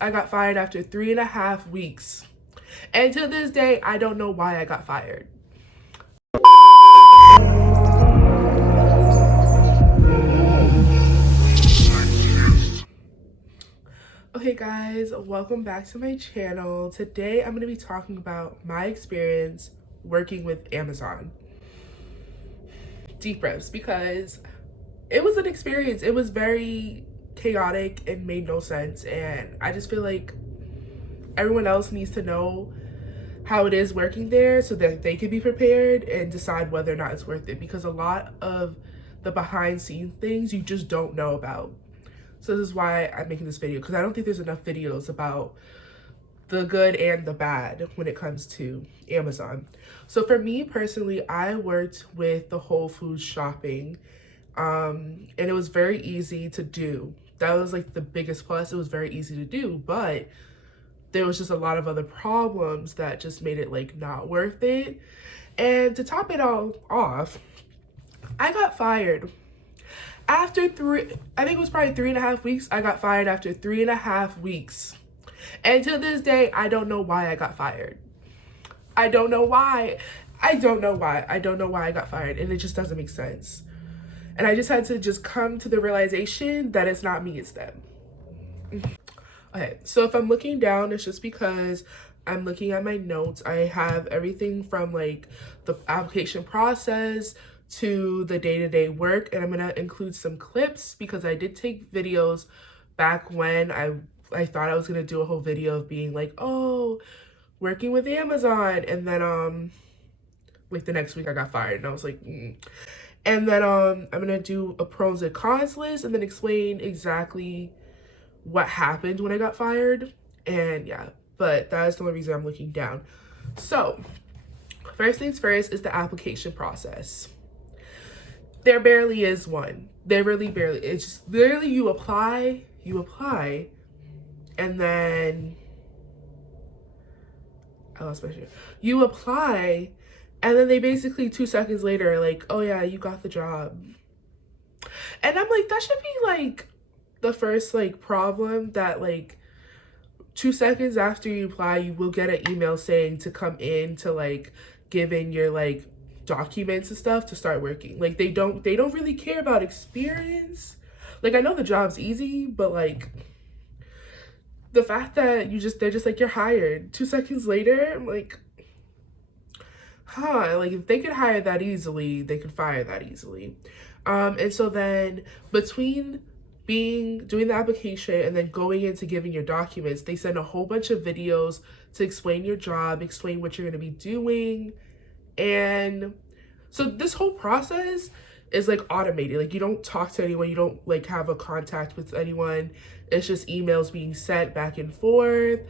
I got fired after 3.5 weeks. And to this day, I don't know why I got fired. Okay guys, welcome back to my channel. Today I'm going to be talking about my experience working with Amazon. Deep breaths, because it was an experience. It was very chaotic and made no sense, and I just feel like everyone else needs to know how it is working there so that they can be prepared and decide whether or not it's worth it, because a lot of the behind scenes things you just don't know about. So this is why I'm making this video, because I don't think there's enough videos about the good and the bad when it comes to Amazon. So for me personally, I worked with the Whole Foods shopping, and it was very easy to do. That was like the biggest plus. It was very easy to do, but there was just a lot of other problems that just made it like not worth it. And to top it all off, I got fired after I think it was probably 3.5 weeks. I got fired after 3.5 weeks. And to this day, I don't know why I got fired. I don't know why. I don't know why I got fired, and it just doesn't make sense. And I just had to just come to the realization that it's not me, it's them. Okay, so if I'm looking down, it's just because I'm looking at my notes. I have everything from like the application process to the day-to-day work, and I'm gonna include some clips because I did take videos back when I thought I was gonna do a whole video of being like, oh, working with Amazon, and then like the next week I got fired, and I was like, And then I'm gonna do a pros and cons list and then explain exactly what happened when I got fired. And yeah, but that is the only reason I'm looking down. So first things first is the application process. There barely is one. There really barely. It's just literally you apply, and then I lost my shit. You apply, and then they basically 2 seconds later are like, oh yeah, you got the job. And I'm like, that should be like the first like problem, that like 2 seconds after you apply, you will get an email saying to come in to like give in your like documents and stuff to start working. Like they don't really care about experience. Like I know the job's easy, but like the fact that they're just like, you're hired 2 seconds later, I'm like, like if they could hire that easily, they could fire that easily. And so then between doing the application and then going into giving your documents, they send a whole bunch of videos to explain your job, explain what you're going to be doing. And so this whole process is like automated. Like you don't talk to anyone, you don't like have a contact with anyone. It's just emails being sent back and forth.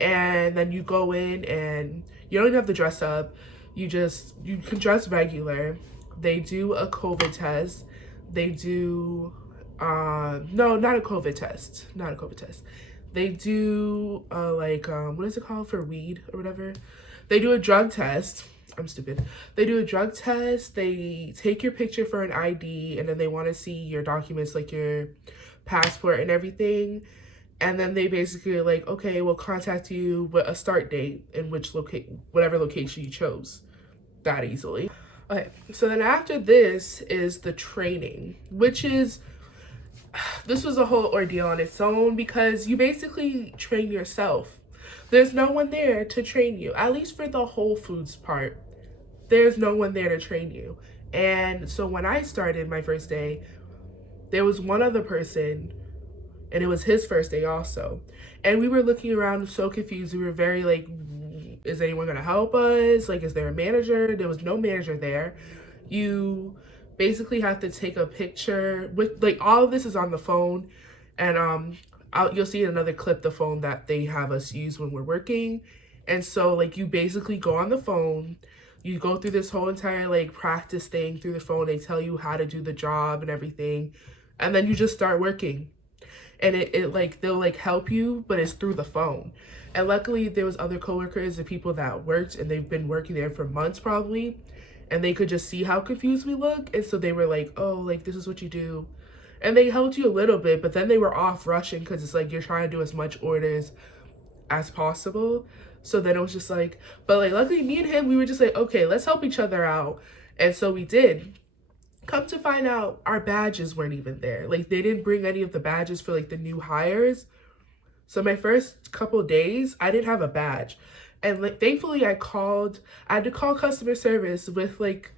And then you go in and you don't even have to dress up. You can dress regular. They do a COVID test. They do no, not a COVID test. They do what is it called for weed or whatever? They do a drug test. I'm stupid. They do a drug test. They take your picture for an ID, and then they want to see your documents, like your passport and everything. And then they basically like, okay, we'll contact you with a start date in whatever location you chose. That easily. Okay, so then after this is the training, this was a whole ordeal on its own, because you basically train yourself. There's no one there to train you, at least for the Whole Foods part. There's no one there to train you. And so when I started my first day, there was one other person, and it was his first day also. And we were looking around so confused. We were very like, is anyone gonna help us? Like, is there a manager? There was no manager there. You basically have to take a picture with, like, all of this is on the phone. And you'll see in another clip the phone that they have us use when we're working. And so like you basically go on the phone, you go through this whole entire like practice thing through the phone. They tell you how to do the job and everything, and then you just start working. And it like they'll like help you, but it's through the phone. And luckily there was other coworkers and people that worked, and they've been working there for months probably, and they could just see how confused we look. And so they were like, oh, like this is what you do. And they helped you a little bit, but then they were off rushing because it's like you're trying to do as much orders as possible. So then it was just like, but like luckily me and him, we were just like, okay, let's help each other out. And so we did. Come to find out, our badges weren't even there. Like they didn't bring any of the badges for like the new hires. So my first couple days, I didn't have a badge. And like thankfully I had to call customer service with like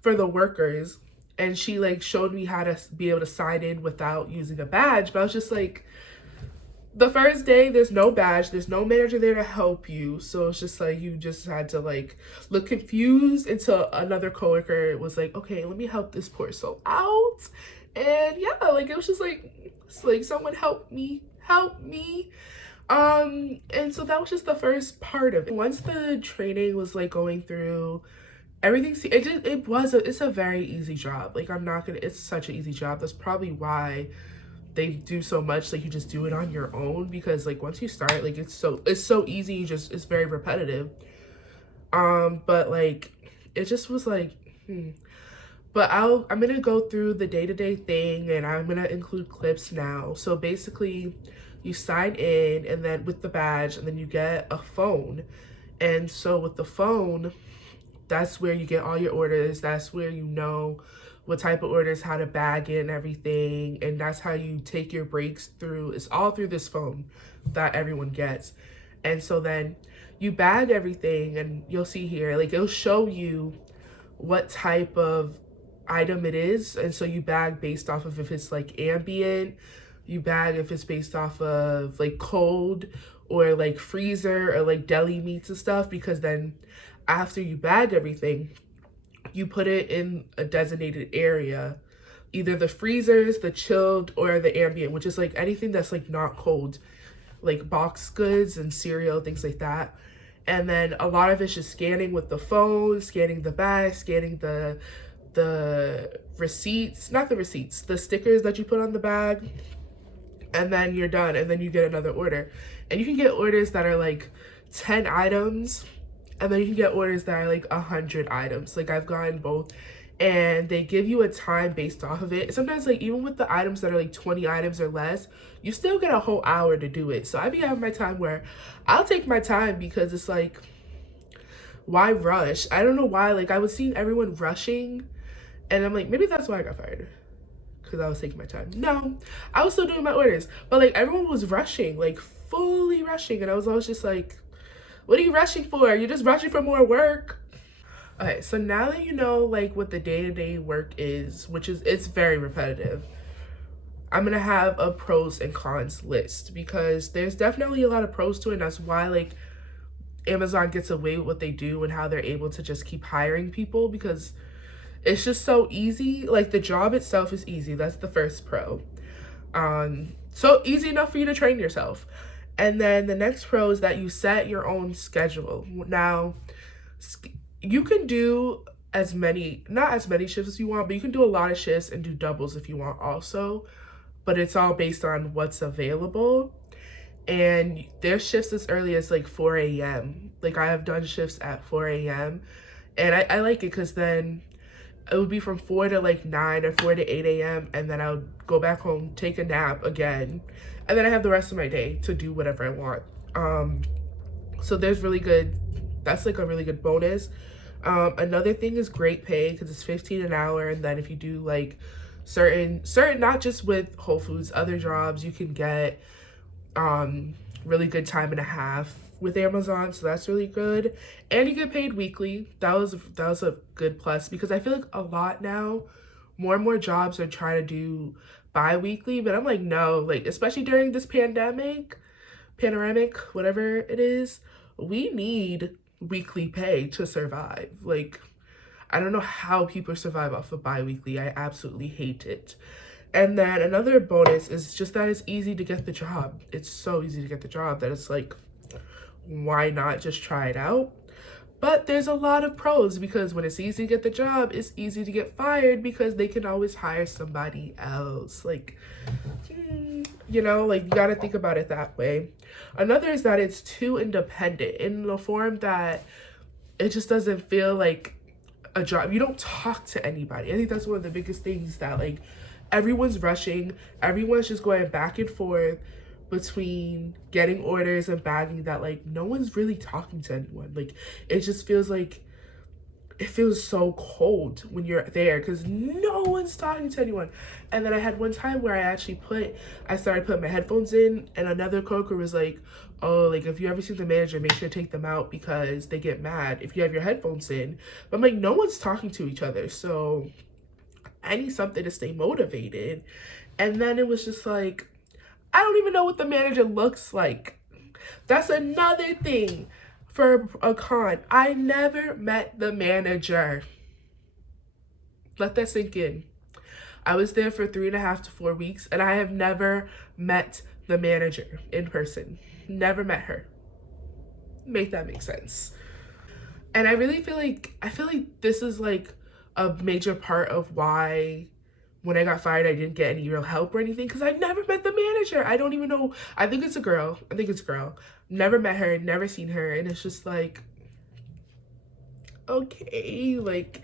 for the workers, and she like showed me how to be able to sign in without using a badge. But I was just like, the first day there's no badge, there's no manager there to help you, so it's just like you just had to like look confused until another coworker was like, okay, let me help this poor soul out. And yeah, like it was just like, it's like someone help me. And so that was just the first part of it. Once the training was like going through everything, it's a very easy job. Like I'm not gonna, it's such an easy job. That's probably why they do so much, like you just do it on your own, because like once you start, like it's so easy, it's very repetitive. But like it just was like but I'm gonna go through the day-to-day thing, and I'm gonna include clips now. So basically you sign in, and then with the badge, and then you get a phone. And so with the phone, that's where you get all your orders. That's where you know what type of orders, how to bag it and everything. And that's how you take your breaks through. It's all through this phone that everyone gets. And so then you bag everything, and you'll see here, like it'll show you what type of item it is. And so you bag based off of if it's like ambient, you bag if it's based off of like cold or like freezer or like deli meats and stuff, because then after you bag everything, you put it in a designated area, either the freezers, the chilled, or the ambient, which is like anything that's like not cold, like boxed goods and cereal, things like that. And then a lot of it's just scanning with the phone, scanning the bag, scanning the receipts, not the receipts, the stickers that you put on the bag. And then you're done, and then you get another order. And you can get orders that are like 10 items, and then you can get orders that are like 100 items. Like I've gotten both, and they give you a time based off of it. Sometimes like even with the items that are like 20 items or less, you still get a whole hour to do it. So I be having my time where I'll take my time, because it's like, why rush? I don't know why. Like I was seeing everyone rushing, and I'm like, maybe that's why I got fired, because I was taking my time. No, I was still doing my orders, but like everyone was rushing, like fully rushing, and I was always just like, what are you rushing for? You're just rushing for more work. Okay, so now that you know like what the day-to-day work is, which is, it's very repetitive, I'm gonna have a pros and cons list, because there's definitely a lot of pros to it, and that's why like Amazon gets away with what they do and how they're able to just keep hiring people, because it's just so easy. Like the job itself is easy. That's the first pro. So easy enough for you to train yourself. And then the next pro is that you set your own schedule. Now, you can do not as many shifts as you want, but you can do a lot of shifts and do doubles if you want also. But it's all based on what's available. And there's shifts as early as like 4 a.m. Like I have done shifts at 4 a.m. And I like it, because then it would be from 4 to like 9 or 4 to 8 a.m. And then I would go back home, take a nap again. And then I have the rest of my day to do whatever I want. So that's like a really good bonus. Another thing is great pay, because it's $15 an hour. And then if you do like certain, not just with Whole Foods, other jobs, you can get really good time and a half with Amazon, so that's really good. And you get paid weekly. That was a good plus, because I feel like a lot now, more and more jobs are trying to do bi-weekly, but I'm like, no, like especially during this panoramic, whatever it is, we need weekly pay to survive. Like I don't know how people survive off of bi-weekly. I absolutely hate it. And then another bonus is just that it's easy to get the job. It's so easy to get the job that it's like, why not just try it out? But there's a lot of pros, because when it's easy to get the job, it's easy to get fired, because they can always hire somebody else. Like, you know, like you gotta think about it that way. Another is that it's too independent, in the form that it just doesn't feel like a job. You don't talk to anybody. I think that's one of the biggest things that like everyone's rushing, everyone's just going back and forth between getting orders and bagging, that like no one's really talking to anyone. Like it just feels like, it feels so cold when you're there because no one's talking to anyone. And then I had one time where I started putting my headphones in, and another coworker was like, oh, like if you ever see the manager, make sure to take them out because they get mad if you have your headphones in. But I'm like, no one's talking to each other, so I need something to stay motivated. And then it was just like, I don't even know what the manager looks like. That's another thing for a con. I never met the manager. Let that sink in. I was there for 3.5 to 4 weeks, and I have never met the manager in person. Never met her. Make that make sense. And I feel like this is like a major part of why when I got fired, I didn't get any real help or anything, because I never met the manager. I don't even know. I think it's a girl. Never met her, never seen her. And it's just like, okay, like,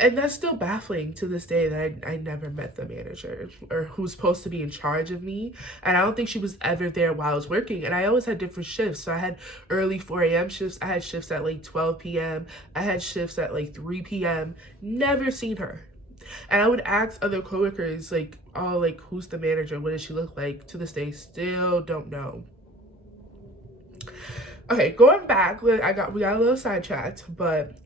and that's still baffling to this day that I never met the manager or who's supposed to be in charge of me. And I don't think she was ever there while I was working. And I always had different shifts. So I had early 4 a.m. shifts. I had shifts at like 12 p.m. I had shifts at like 3 p.m. Never seen her. And I would ask other coworkers like, oh, like, who's the manager? What does she look like? To this day, still don't know. Okay, going back, we got a little sidetracked, but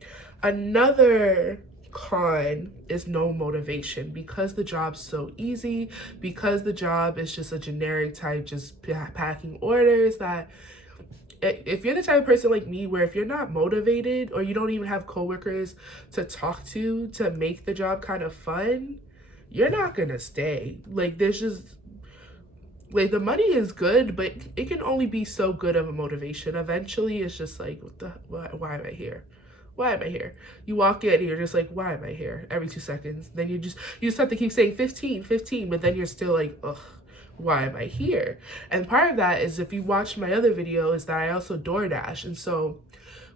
another con is no motivation, because the job's so easy, because the job is just a generic type, just packing orders, that if you're the type of person like me where if you're not motivated or you don't even have coworkers to talk to make the job kind of fun, you're not gonna stay. Like there's just like, the money is good, but it can only be so good of a motivation. Eventually it's just like, why am I here? Why am I here? You walk in and you're just like, why am I here? Every 2 seconds. Then you just have to keep saying 15, but then you're still like, ugh, why am I here? And part of that is, if you watch my other video, is that I also DoorDash. And so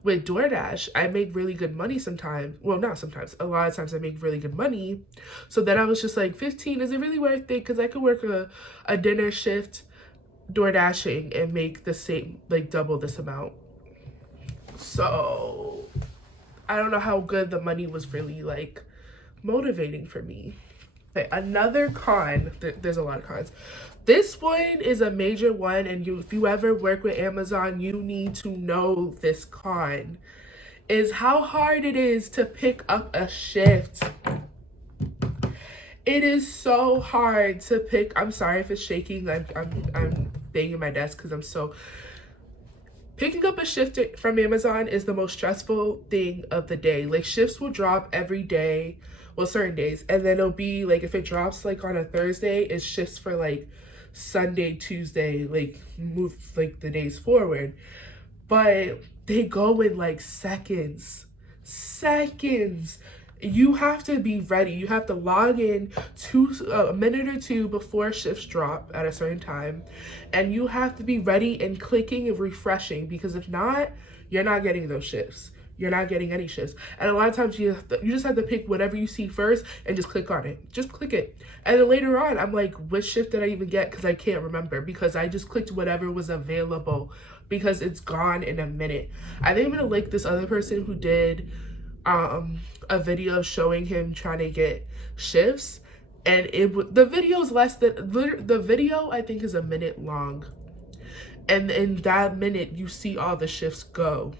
with DoorDash, I make really good money sometimes. Well, not sometimes. A lot of times I make really good money. So then I was just like, 15, is it really worth it? Because I could work a dinner shift DoorDashing and make the same, like double this amount. So I don't know how good the money was really like motivating for me. Okay, another con, there's a lot of cons. This one is a major one, and if you ever work with Amazon, you need to know this con, is how hard it is to pick up a shift. It is so hard to pick. I'm sorry if it's shaking. I'm banging my desk because I'm so. Picking up a shift from Amazon is the most stressful thing of the day. Like, shifts will drop every day, well, certain days, and then it'll be like, if it drops like on a Thursday, it's shifts for like Sunday, Tuesday, like move like the days forward. But they go in like seconds. You have to be ready. You have to log in a minute or two before shifts drop at a certain time, and you have to be ready and clicking and refreshing, because if not, you're not getting those shifts. You're not getting any shifts. And a lot of times you just have to pick whatever you see first and just click on it. Just click it. And then later on, I'm like, which shift did I even get? Because I can't remember, because I just clicked whatever was available, because it's gone in a minute. I think I'm gonna link this other person who did a video showing him trying to get shifts, and the video I think is a minute long, and in that minute you see all the shifts go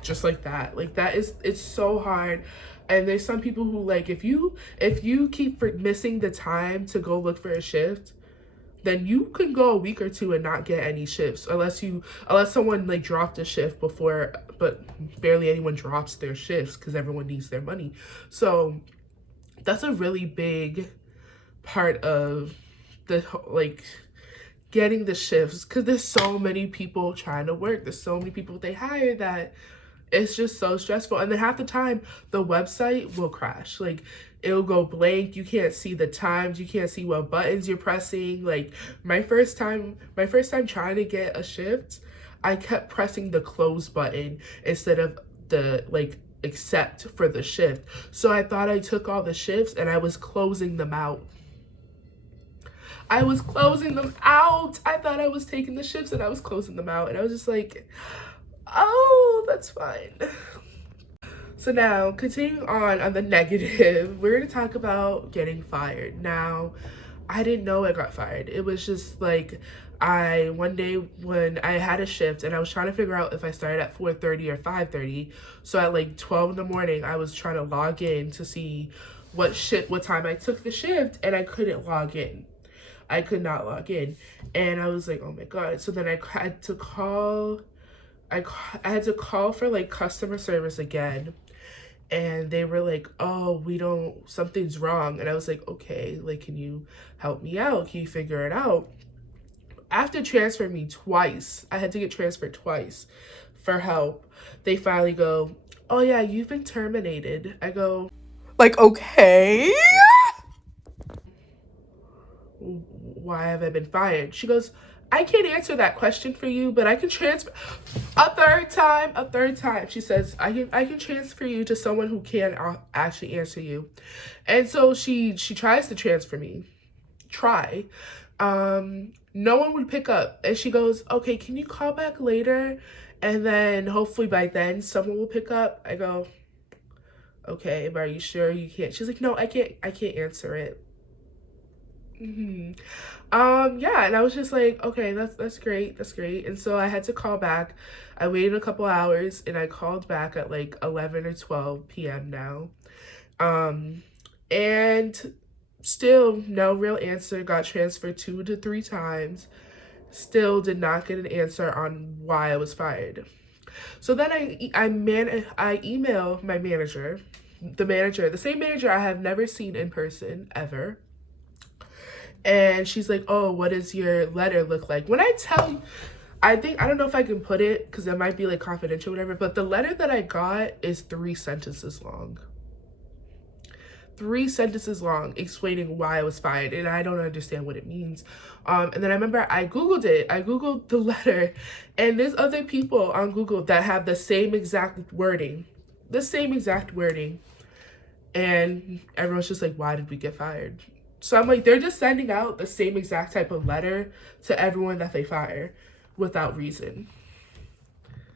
just like that. Like, it's so hard. And there's some people who, like, if you keep missing the time to go look for a shift, then you can go a week or two and not get any shifts, unless someone like dropped a shift before, but barely anyone drops their shifts because everyone needs their money. So that's a really big part of the, like, getting the shifts, because there's so many people trying to work. There's so many people they hire that it's just so stressful. And then half the time the website will crash. Like, it'll go blank. You can't see the times. You can't see what buttons you're pressing. Like, my first time trying to get a shift, I kept pressing the close button instead of the, like, except for the shift. So I thought I took all the shifts and I was closing them out. I was closing them out. I thought I was taking the shifts and I was closing them out. And I was just like, oh, that's fine. So now, continuing on the negative, we're going to talk about getting fired. Now, I didn't know I got fired. It was just like, one day when I had a shift and I was trying to figure out if I started at 4:30 or 5:30. So at like 12 in the morning, I was trying to log in to see what time I took the shift, and I couldn't log in. I could not log in. And I was like, oh my God. So then I had to call for like customer service again. And they were like, oh, something's wrong. And I was like, okay, like, can you help me out? Can you figure it out? After transferring me twice, I had to get transferred twice for help. They finally go, oh yeah, you've been terminated. I go, like, okay. Why have I been fired? She goes, I can't answer that question for you, but I can transfer a third time. She says, I can transfer you to someone who can actually answer you. And so she tries to transfer me. No one would pick up. And she goes, okay, can you call back later? And then hopefully by then someone will pick up. I go, okay, but are you sure you can't? She's like, no, I can't answer it. Yeah, and I was just like, okay, that's great. And so I had to call back. I waited a couple hours and I called back at like 11 or 12 p.m. now. And still no real answer. Got transferred 2 to 3 times. Still did not get an answer on why I was fired. So then I email my manager, the same manager I have never seen in person ever. And she's like, oh, what does your letter look like? When I tell you, I don't know if I can put it because it might be like confidential or whatever, but the letter that I got is 3 sentences long. 3 sentences long explaining why I was fired, and I don't understand what it means. And then I remember I Googled it. I Googled the letter, and there's other people on Google that have the same exact wording. And everyone's just like, why did we get fired? So I'm like, they're just sending out the same exact type of letter to everyone that they fire without reason.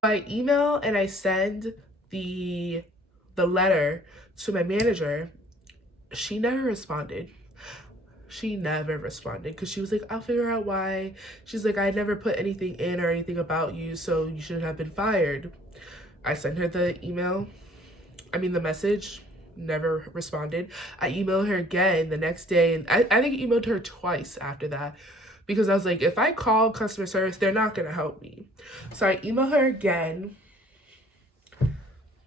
I email and I send the letter to my manager. She never responded because she was like, I'll figure out why. She's like, I never put anything in or anything about you, so you shouldn't have been fired. I sent her the message. Never responded. I emailed her again the next day, and I think I emailed her twice after that because I was like, if I call customer service, they're not gonna help me. So I emailed her again.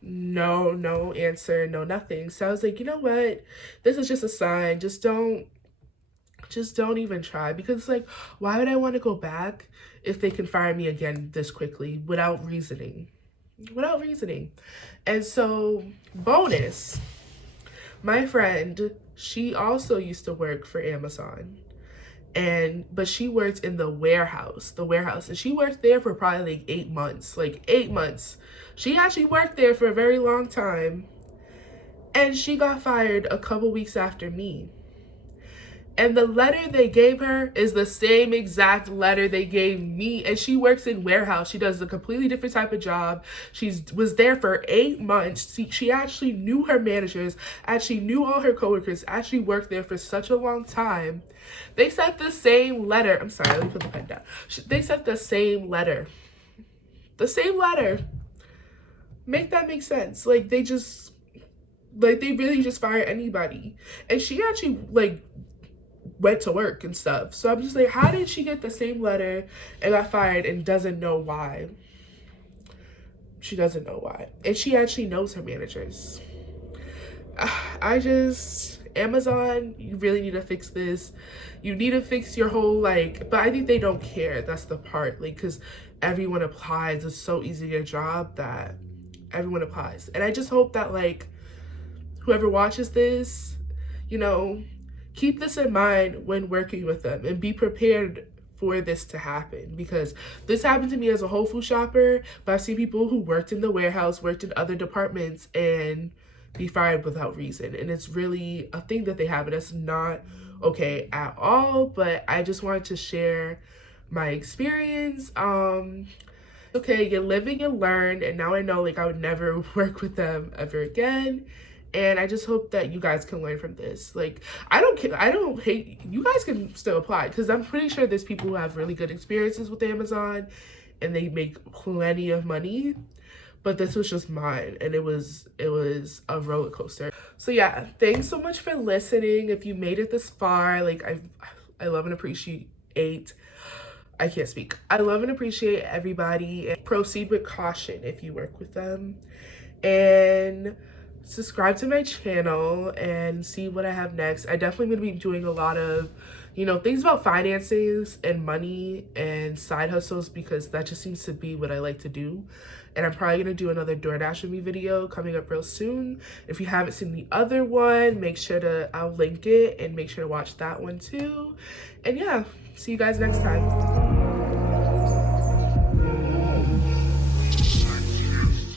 No answer, no nothing. So I was like, you know what? This is just a sign. Just don't even try, because it's like, why would I want to go back if they can fire me again this quickly without reasoning? And so, bonus, my friend, she also used to work for Amazon, but she worked in the warehouse, and she worked there for probably like 8 months. She actually worked there for a very long time, and she got fired a couple weeks after me. And the letter they gave her is the same exact letter they gave me. And she works in warehouse. She does a completely different type of job. She was there for 8 months. She actually knew her managers, actually knew all her coworkers, actually worked there for such a long time. They sent the same letter. I'm sorry, let me put the pen down. They sent the same letter. Make that make sense. Like, they really just fire anybody. And she actually, went to work and stuff. So I'm just like, how did she get the same letter and got fired and doesn't know why? She doesn't know why. And she actually knows her managers. Amazon, you really need to fix this. You need to fix your whole, but I think they don't care. That's the part, because everyone applies. It's so easy to get a job that everyone applies. And I just hope that, whoever watches this, keep this in mind when working with them and be prepared for this to happen, because this happened to me as a Whole Food shopper, but I've seen people who worked in the warehouse, worked in other departments, and be fired without reason. And it's really a thing that they have, and it's not okay at all. But I just wanted to share my experience. Okay, you live and you learn, and now I know like I would never work with them ever again. And I just hope that you guys can learn from this. Like, I don't hate, you guys can still apply, because I'm pretty sure there's people who have really good experiences with Amazon and they make plenty of money. But this was just mine, and it was a roller coaster. So yeah, thanks so much for listening. If you made it this far, like I love and appreciate, I can't speak. I love and appreciate everybody, and proceed with caution if you work with them. And subscribe to my channel and see what I have next. I definitely going to be doing a lot of, things about finances and money and side hustles, because that just seems to be what I like to do. And I'm probably going to do another DoorDash with me video coming up real soon. If you haven't seen the other one, make sure to, I'll link it, and make sure to watch that one too. And yeah, see you guys next time.